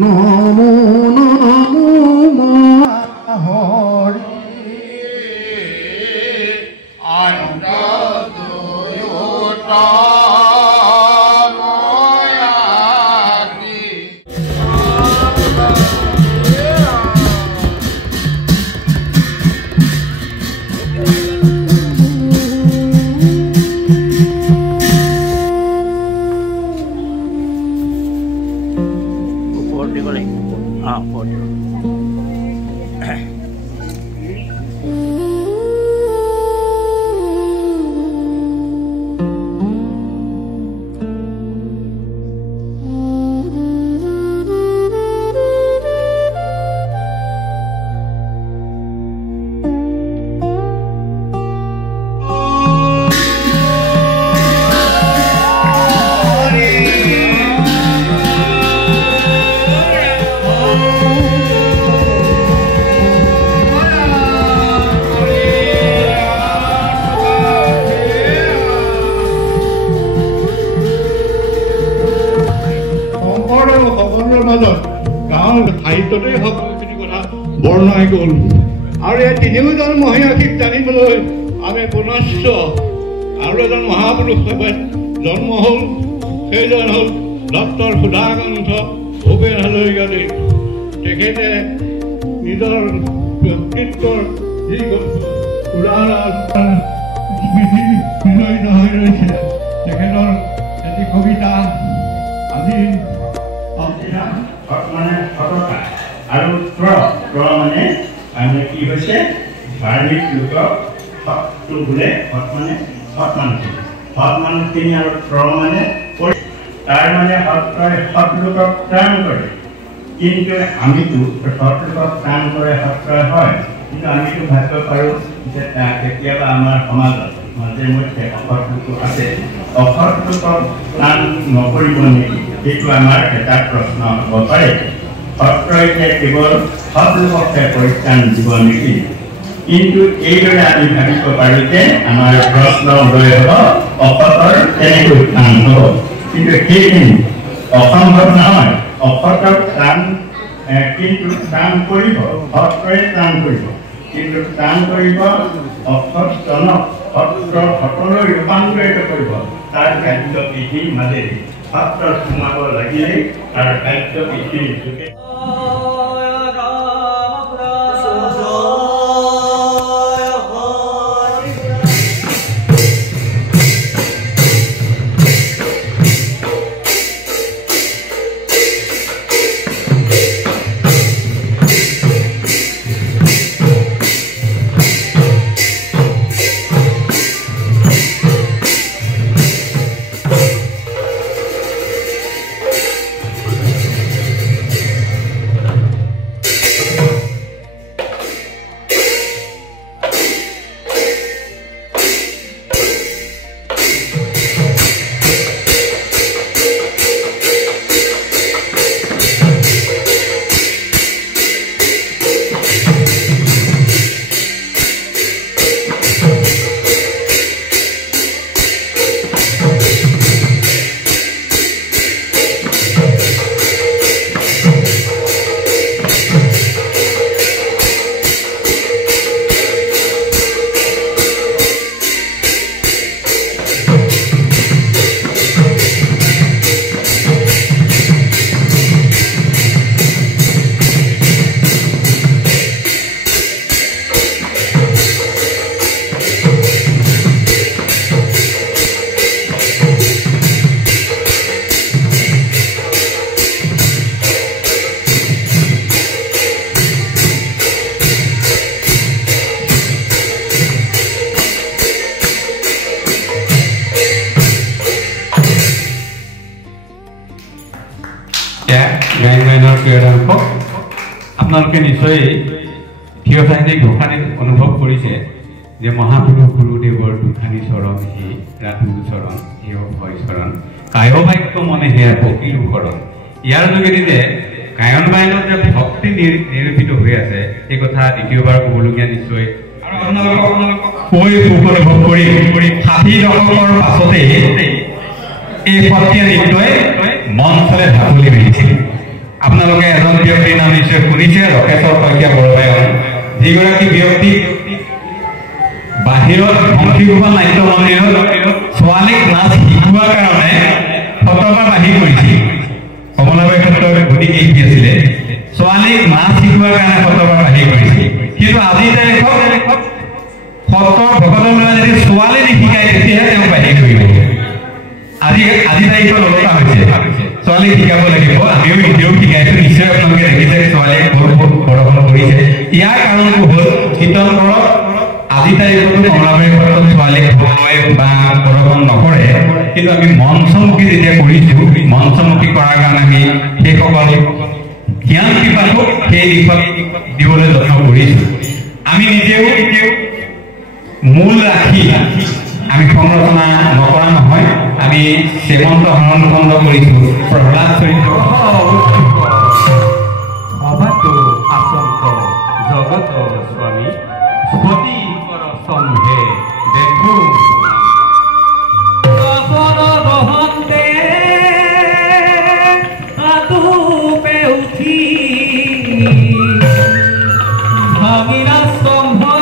নমো নমো হৰি সাহিত্যতেই সকলোখিনি কথা বৰ্ণাই গ'ল আৰু এই তিনিওজন মহিয়াসীক জানিবলৈ আমি পুনশ্চ আৰু এজন মহাপুৰুষ জন্ম হ'ল সেইজন হ'ল ডক্টৰ সুধাকান্ত ভূপেন হাজৰিকাদেৱ। তেখেতে নিজৰ ব্যক্তিত্বৰ যি উদাহৰণ বিজড়িত হৈ ৰৈছে তেখেতৰ এটি কবিতা আজি মানে সততা আৰু মানে কি হৈছে ধাৰ্মিক লোকক সৎটো বোলে সৎ মানুহখিনি আৰু মানে তাৰ মানে সৎ লোকক ত্ৰাণ কৰে। কিন্তু আমিতো সৎ লোকক ত্ৰাণ কৰে সৎ হয়, কিন্তু আমিতো ভাবিব পাৰোঁ যে কেতিয়াবা আমাৰ সমাজত মাজে মধ্যে অসৎ লোক আছে, অসৎ লোকক ত্ৰাণ নকৰিব নেকি? এইটো আমাৰ এটা প্ৰশ্ন হ'ব পাৰে। সত্ৰই কেৱল সৎ লোককে পৰিত্ৰাণ দিব নেকি? কিন্তু এইদৰে আমি ভাবিব পাৰোঁ যে আমাৰ প্ৰশ্ন উদয় হ'ব অসৎৰ কেনেকৈ ত্ৰাণ হ'ব। কিন্তু সেইখিনি অসম্ভৱ নহয়। অসৎক ত্ৰাণ কিন্তু ত্ৰাণ কৰিব, সত্ৰই ত্ৰাণ কৰিব, কিন্তু ত্ৰাণ কৰিব অসৎজনক সত্ৰ সকলোৱে ৰূপান্তৰিত কৰিব তাৰ কাৰ্যবিধিৰ মাজেৰে। সত্ৰত সোমাব লাগিলে তাৰ কাৰ্যবিধিৰ যোগে আপোনালোকে নিশ্চয় থিয় সাহিত্যিক গোসাঁনীত অনুভৱ কৰিছে যে মহাপুৰুষ গুৰুদেৱৰ দুখানি চৰণ হি ৰাতুল চৰণ হিয় ভয় চৰণ কায় বাক্য মনে হেয়া ফকীৰ শৰণ। ইয়াৰ যোগেদি যে গায়ন বায়নত যে ভক্তি নিৰূপিত হৈ আছে এই কথা দ্বিতীয়বাৰ ক'বলগীয়া নিশ্চয়। আৰু আপোনালোকক কৈ সুখ অনুভৱ কৰি ৬০ দশকৰ পাছতে এই সত্ৰীয়া নৃত্যই মঞ্চলে ঢাপলি মেলিছিল। আপোনালোকে এজন ব্যক্তিৰ নাম নিশ্চয় শুনিছে, ৰকেশ্বৰ শইকীয়া বৰপায়ন, যিগৰাকী ব্যক্তি বাহিৰত শক্তিগোপাল নাট্য মন্দিৰত ছোৱালীক নাচ শিকোৱাৰ কাৰণে শতবাৰ বাহিৰ কৰিছিল। কমলাবাৰী ক্ষেত্ৰত গতিকে কি আছিলে, ছোৱালীক নাচ শিকোৱাৰ কাৰণে শতবাৰ বাহিৰ কৰিছিল। কিন্তু আজিৰ তাৰিখত সত্ৰৰ ভকতলৈ যদি ছোৱালী নিশিকায় তেতিয়াহে তেওঁ বাহিৰ কৰিব। আজি তাৰিখত ওলোটা হৈছে, ছোৱালীক শিকাব লাগিব। আমিও নিজেও শিকাইছো, নিশ্চয় আপোনালোকে দেখিছে ছোৱালীয়ে প্ৰদৰ্শন কৰিছে। ইয়াৰ কাৰণটো হ'ল কীৰ্তন কৰক আজি তাৰিখতো কমলাবাৰী ক্ষেত্ৰত ছোৱালীক বা প্ৰদৰ্শন নকৰে, কিন্তু আমি মঞ্চমুখী যেতিয়া কৰিছো, মঞ্চমুখী কৰাৰ কাৰণে আমি সেইসকল জ্ঞান কৃপাটো সেই দিশত দিবলৈ যত্ন কৰিছো। আমি নিজেও মূল ৰাখি আমি সংৰচনা নকৰা নহয়, আমি শ্ৰীমন্ত হৰণখণ্ড কৰিছো, প্ৰহ্লাদ চৰিত্ৰ অবাটো আচন্ত জগত স্বামী স্পতি কৰ সম্ভে দেখো বহন্তে আতুপে উঠি ভাগিৰা সম্ভৱ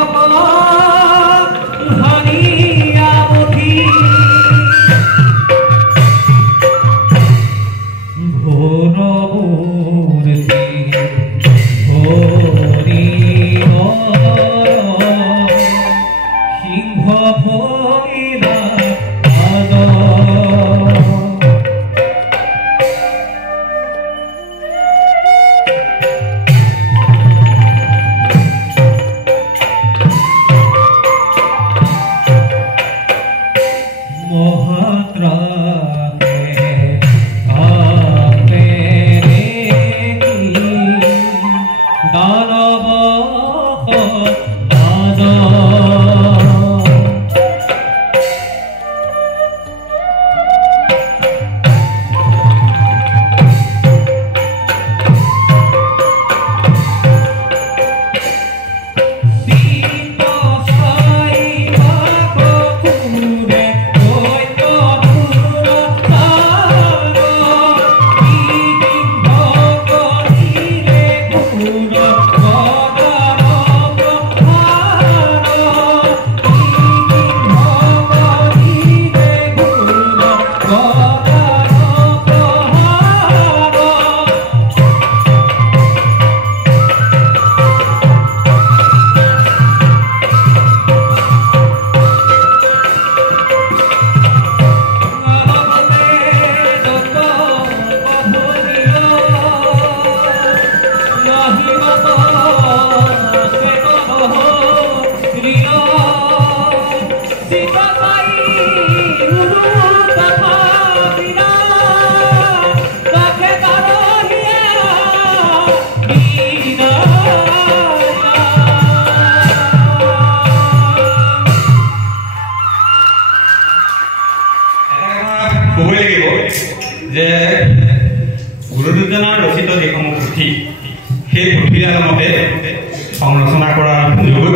যে গুৰুদুজনাৰ ৰচিত যিসমূহ পুথি, সেই পুথিৰ আলমতে সংৰচনা কৰাৰ সুযোগ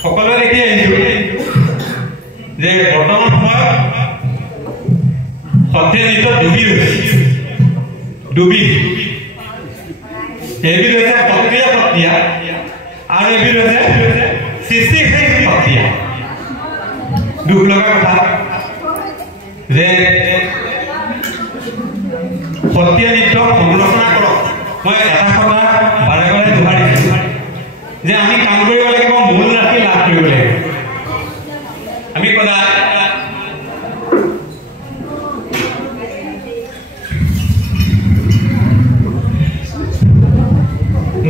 সকলোৱে দেখি আহিছো যে বৰ্তমান সময়ত সত্ৰীয়া নৃত্য দুবিধ এবিধ হৈছে সত্ৰীয়া সত্ৰীয়া আৰু এবিধ হৈছে সৃষ্টিশীল সত্ৰীয়া। দুখ লগা কথা যে সত্ৰীয়া নৃত্য সংৰচনা কৰক। মই এটা কথা বাৰে বাৰে দোহাৰিছো যে আমি কাম কৰিব লাগিব, মূল ৰাখি লাভ কৰিব লাগিব। আমি সদায়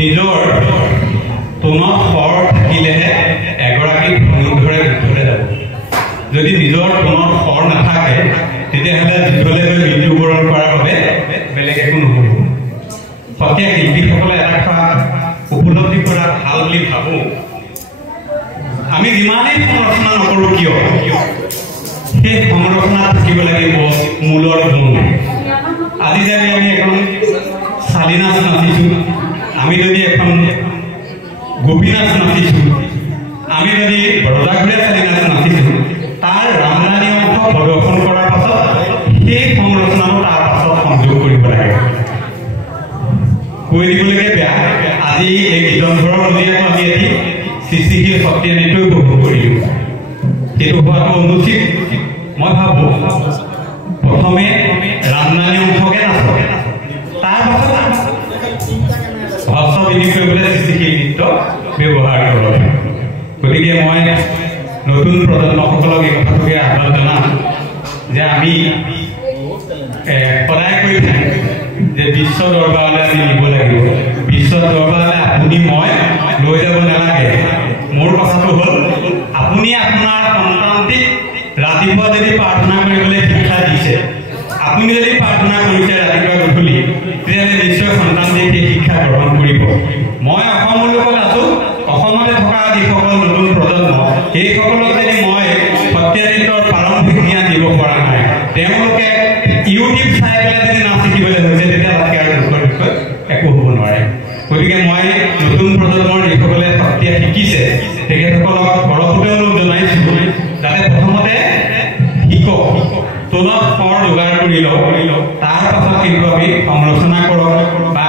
নিজৰ টোনত স্বৰ থাকিলেহে এগৰাকী ধনুধৰে যুদ্ধলৈ যাব। যদি নিজৰ টোনত স্বৰ নাথাকে তেতিয়াহ'লে যুদ্ধলৈ গৈ মৃত্যুবৰণ কৰাৰ বাবে বেলেগ একো নহ'ব। সত্ৰীয়া শিল্পীসকলে এটা কথা উপলব্ধি কৰা ভাল বুলি ভাবোঁ, আমি যিমানেই সংৰচনা নকৰোঁ কিয়, সেই সংৰচনাত থাকিব লাগিব মূলৰ গুণ। আজি যদি আমি এখন চালি নাচ নাচিছোঁ, আমি যদি এখন গোপী নাচ নাচিছোঁ, আমি যদি ৰজাঘৰীয়া চালি নাচ নাচিছোঁ, তাৰ ৰামৰাণী অংশ প্ৰদৰ্শন কৰাৰ পাছত সেই সংৰচনাটো সংযোগ কৰিব লাগে কৈ দিবলৈকে বেয়া আজি এই কীৰ্তনঘৰৰ মজিয়াটো আমি এটি সৃষ্টিশীল সত্ৰীয়া নৃত্য উপভোগ কৰিলোঁ সেইটো হোৱাটো অনুচিত মই ভাবোঁ প্ৰথমে ৰামনানী অংশকে নাচক তাৰপাছত ভস্ম বিধি কৰিবলৈ সৃষ্টিশীল নৃত্য ব্যৱহাৰ কৰক গতিকে মই নতুন প্ৰজন্মসকলক এই কথাটোকে আহ্বান জনাম যে আমি সদায় কৈ থাকোঁ যে বিশ্ব দৰবাৰলৈ আমি নিব লাগিব বিশ্ব দৰবাৰলৈ আপুনি মই লৈ যাব নালাগে মোৰ কথাটো হ'ল আপুনি আপোনাৰ সন্তানটিক ৰাতিপুৱা যদি প্ৰাৰ্থনা কৰিবলৈ শিক্ষা দিছে আপুনি যদি প্ৰাৰ্থনা কৰিছে ৰাতিপুৱা গধূলি তেতিয়াহ'লে নিশ্চয় সন্তানটিক সেই শিক্ষা গ্ৰহণ কৰিব মই অসমৰ লগত আছোঁ অসমতে থকা যিসকল নতুন প্ৰজন্ম সেইসকলক যদি মই সত্ৰীয়া নৃত্যৰ প্ৰাৰম্ভিক জ্ঞান দিব পৰা নাই তেওঁলোকে ইউটিউব চাই পেলাই যদি নাচ শিকিবলৈ হৈছে তেতিয়া তাতকৈ আৰু দুখৰ বিষয় একো হ'ব নোৱাৰে গতিকে মই নতুন প্ৰজন্মৰ যিসকলে সত্ৰীয়া শিকিছে তেখেতসকলক বৰপূতে অনুৰোধ জনাইছোঁ যাতে প্ৰথমতে শিকক তলত স্বৰ যোগাৰ কৰি লওক তাৰ পাছত কিন্তু আমি সমালোচনা কৰক বা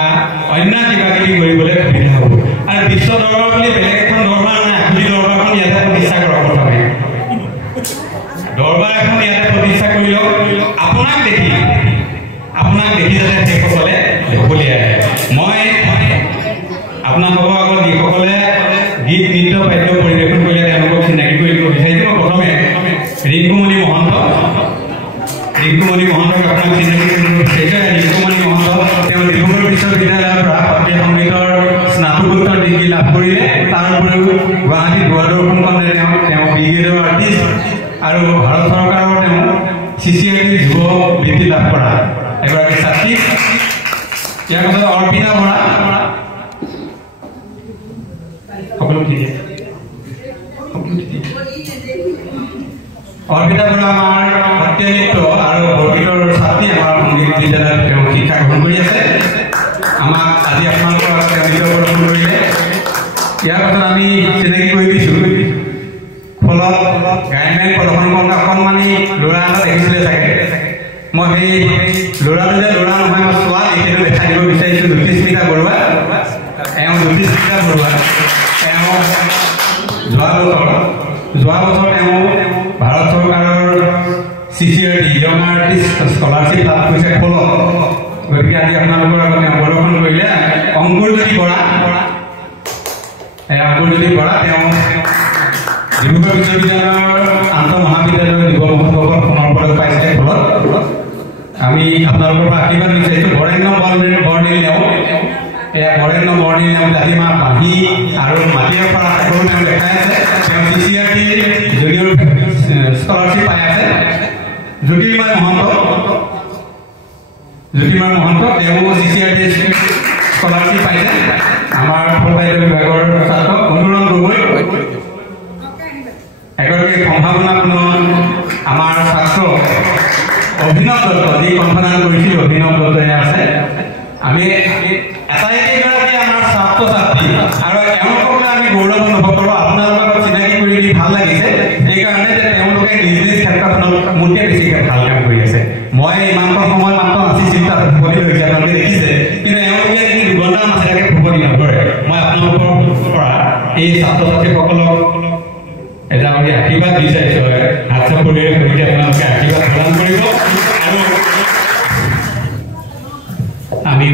অন্য কিবা কিবি কৰিবলৈ সুবিধা হ'ব আৰু বিশ্ব দৰবাৰ বুলি বেলেগ এখন দৰবাৰ নাই আপুনি দৰবাৰখন ইয়াতে প্ৰতিষ্ঠা কৰক প্ৰথমে দৰবাৰ এখন ইয়াতে প্ৰতিষ্ঠা কৰি লওক আপোনাক দেখি যাতে সেইসকলে ঢকলিয়াই আহে মই আপোনালোকৰ আগত যিসকলে গীত নৃত্য বাদ্য পৰিৱেশন কৰিলে তেওঁলোকক চিনাকি কৰি দিব বিচাৰিছোঁ মই প্ৰথমে ৰিংকুমণি মহন্তক আপোনাক চিনাকি কৰিব বিচাৰিছোঁ ৰিংকুমণি মহন্ত তেওঁ ডিব্ৰুগড় বিশ্ববিদ্যালয়ৰ পৰা সত্ৰীয়া সংগীতৰ স্নাতকোত্তৰ ডিগ্ৰী লাভ কৰিলে তাৰ উপৰিও গুৱাহাটী দূৰদৰ্শন খণ্ডে তেওঁ বিগ্ৰেডৰ আৰ্টিষ্ট আৰু ভাৰত চৰকাৰৰ তেওঁ CCIT যুৱ বৃত্তি লাভ কৰা এগৰাকী ছাত্ৰী ইয়াৰ পাছত অৰ্পিতা বৰা অৰ্পিতা বৰা আমাৰ সত্ৰীয়া নৃত্য আৰু বৰগীতৰ ছাত্ৰী আমাৰ সংগীত বিদ্যালয়ত তেওঁ শিক্ষা গ্ৰহণ কৰি আছে আমাক আজি আপোনালোকৰ নৃত্য প্ৰদৰ্শন কৰিলে ইয়াৰ পাছত আমি চিনাকি কৰি দিছোঁ ফলত গায়ন প্ৰদৰ্শন কৰোঁতে অকণমানি ল'ৰা এটা দেখিছিলে চাগে মই সেই ল'ৰাটো যে ল'ৰা নহয় মই ছোৱালী সেইটো দেখাই দিব বিচাৰিছোঁ জ্যোতিস্মিতা বৰুৱা তেওঁ যোৱা বছৰ তেওঁ ভাৰত চৰকাৰৰ CCIT ইয়ং আৰ্টিষ্ট স্কলাৰশ্বিপ লাভ কৰিছে ফলত গতিকে আজি আপোনালোকৰ আগত তেওঁ প্ৰদৰ্শন কৰিলে অংকুৰজ্যোতি বৰা তেওঁ ডিব্ৰুগড় বিশ্ববিদ্যালয়ৰ আন্তঃমহাবিদ্যালয়ৰ যুৱ মহোৎসৱত সোণৰ পদক পাইছে ফলত আমি আপোনালোকৰ পৰা আশীৰ্বাদ বিচাৰিছোঁ বৰেণ্য বৰ্ণিল নেওঁ দাদিমা বাঁহী আৰু মাটিৰে পৰা সকলো তেওঁ দেখাই আছে তেওঁ CCIT জুনিয়ৰ স্কলাৰশ্বিপ পাই আছে জ্যোতিৰ্ময় মহন্ত তেওঁ CCIT স্কলাৰশ্বিপ পাইছে আমাৰ ফলবাহিত বিভাগৰ ছাত্ৰ অনুৰণ গগৈ এগৰাকী সম্ভাৱনাপূৰ্ণ আমাৰ ছাত্ৰ অভিনৱ দত্ত যি কণ্ঠদান কৰিছিল অভিনৱ দত্তই আছে আমি এটাইকেইগৰাকী আমাৰ ছাত্ৰ ছাত্ৰী আৰু এওঁলোকলৈ আমি গৌৰৱ অনুভৱ কৰোঁ আপোনালোকৰ চিনাকি কৰি দি ভাল লাগিছে সেইকাৰণে যে তেওঁলোকে নিজ নিজ ক্ষেত্ৰখনত মোতকৈ বেছিকৈ ভাল কাম কৰি আছে মই ইমানকণ সময় মাত্ৰ নাচি চিন্তা ফুপনি লৈছে আপোনালোকে দেখিছে কিন্তু এওঁলোকে যদি দুঘণ্টা নাচিলেকে ফুপনি নকৰে মই আপোনালোকৰ পৰা এই ছাত্ৰ ছাত্ৰীসকলক এটা আমি আশীৰ্বাদ বিচাৰিছোঁ হাত চাপৰিৰে সৈতে আপোনালোকে আশীৰ্বাদ প্ৰদান কৰিব আৰু আমি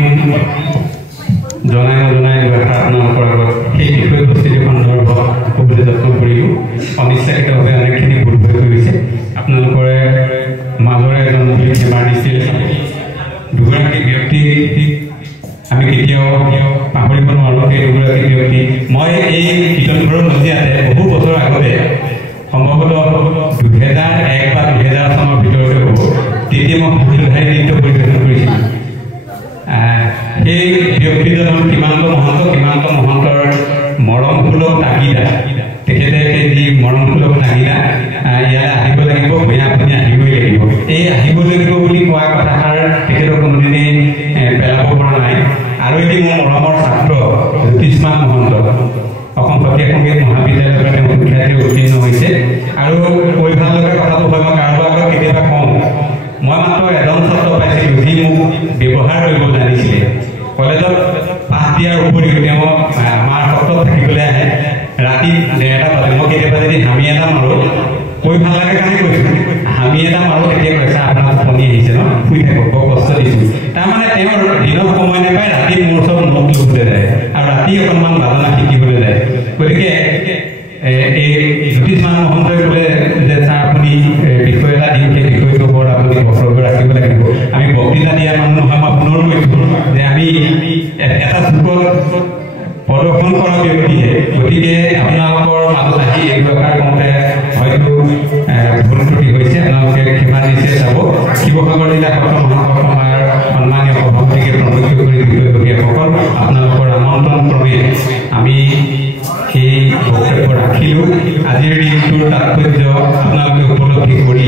জনাই আপোনালোকৰ আগত সেই বিষয়বস্তুটোৰ সন্দৰ্ভত ক'বলৈ যত্ন কৰিলোঁ অনিচ্ছাকৃতভাৱে অনেকখিনি ভুল হৈ গৈছে আপোনালোকৰে মাজৰে এজন সেৱাৰ দৃষ্টিৰে দুগৰাকী ব্যক্তি আমি কেতিয়াও পাহৰিব নোৱাৰোঁ সেই দুগৰাকী ব্যক্তি মই এই কীৰ্তনঘৰৰ মজিয়াতে বহু বছৰ আগতে সম্ভৱতঃ 2001 বা 2000 চনৰ ভিতৰতে হ'ব তেতিয়া মই সুবিধাই নৃত্য পৰিৱেশন কৰিছিলোঁ সেই ব্যক্তিজনৰ সীমান্ত মহন্তৰ মৰমসুলভ তাগিদা তেখেতে যি মৰমসুলভ তাগিদা ইয়ালৈ আহিব লাগিব আপুনি আহিবই লাগিব এই আহিব লাগিব বুলি কোৱা কথাষাৰ তেখেতক কোনোদিনেই পেলাব পৰা নাই আৰু এটি মোৰ মৰমৰ ছাত্ৰ জ্যোতিস্মান মহন্ত অসম সত্ৰীয়া সংগীত মহাবিদ্যালয়ৰ পৰা তেওঁ সুখ্যাতি উত্তীৰ্ণ হৈছে আৰু কৈ ভাল লগা কথাটো হয় মই কাৰোবাৰ আগত কেতিয়াবা কওঁ মই মাত্ৰ এজন ছাত্ৰ পাইছিলোঁ যি মোক কলেজত পাঠ দিয়াৰ উপৰিও তেওঁ আমাৰ সত্ৰত থাকিবলৈ আহে ৰাতি 1:30 বাজে মই কেতিয়াবা যদি হামি এটা মাৰোঁ কৈ ভাল লাগে কাৰণে কৈছোঁ হামি এটা মাৰোঁ তেতিয়া কৈছা আপোনাৰ টোপনি আহিছে ন শুই থাকক বৰ কষ্ট দিছোঁ তাৰমানে তেওঁৰ দিনত সময় নাপায় ৰাতি মোৰ ওচৰত নোট লিখিবলৈ যায় আৰু ৰাতি অকণমান বাজনা শিকিবলৈ যায় গতিকে এই জ্যোতিষমান মহন্তই ক'লে যে ছাৰ আপুনি বিষয় এটা দিম সেই বিষয়টোৰ ওপৰত আপুনি বছৰবোৰ ৰাখিব লাগিব আমি বক্তৃতা দিয়া মানুহ নহয় মই পুনৰ কৈছোঁ যে আমি এটা যুগত প্ৰদৰ্শন কৰা ব্যক্তিহে গতিকে আপোনালোকৰ মাজত আহি এইটো এষাৰ কওঁতে হয়তো ভুল ত্ৰুটি হৈছে আপোনালোকে ক্ষমা নিশ্চয় চাব শিৱসাগৰ জিলা সত্ৰ মহাসভাৰ সন্মানীয় সভাপতিকে প্ৰণক্ষ কৰি বিষয়ববীয়াসকল আপোনালোকৰ আমন্ত্ৰণ ক্ৰমে আমি এই বক্তব্য ৰাখিলোঁ আজিৰ দিনটোৰ তাৎপৰ্য আপোনালোকে উপলব্ধি কৰি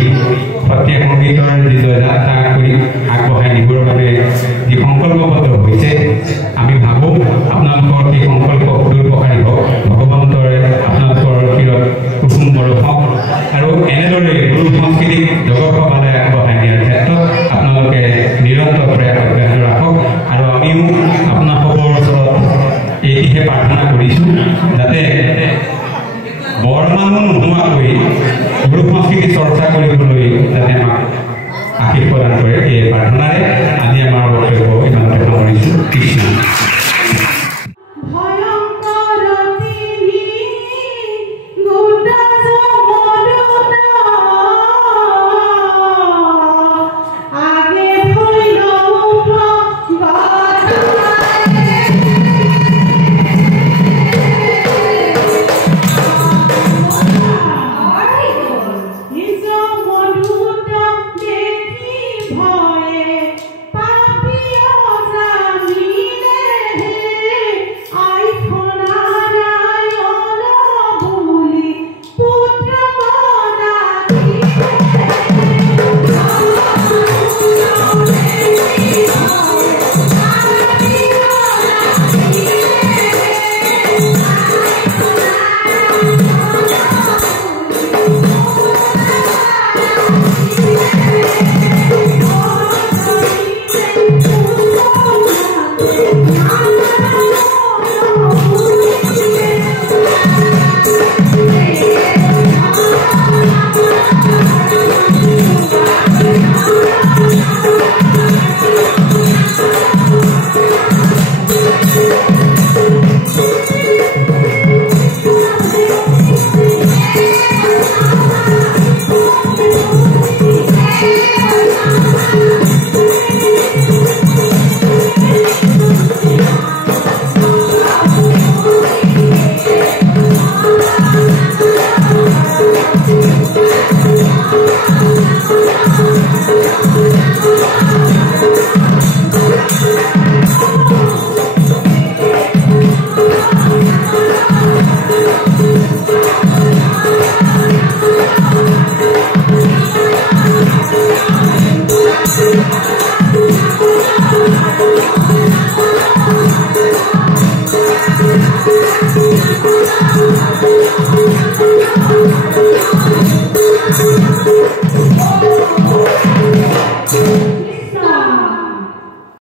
সত্ৰীয়া সংগীতৰ যি জয়যাত্ৰা কৰি আগবঢ়াই নিবৰ বাবে যি সংকল্পবদ্ধ হৈছে আমি ভাবোঁ আপোনালোকৰ এই সংকল্প সুদূৰপ্ৰসাৰী হওক ভগৱন্তৰে আপোনালোকৰ শিৰত কুসুম বৰষক আৰু এনেদৰে গুৰু সংস্কৃতিক জগতসকলে আগবঢ়াই নিয়াৰ ক্ষেত্ৰত আপোনালোকে নিৰন্তৰ প্ৰয়াস অব্যাহত ৰাখক আৰু আমিও আপোনালোকৰ ওচৰত এইটিহে প্ৰাৰ্থনা কৰিছোঁ যাতে বৰ মানুহ নোহোৱাকৈ গুৰু সংস্কৃতি চৰ্চা কৰিবলৈ যাতে আমাক আশীষ প্ৰদান কৰে এই প্ৰাৰ্থনাৰে আজি আমাৰ বক্তব্য ইমানতে সামৰিছোঁ কৃষ্ণ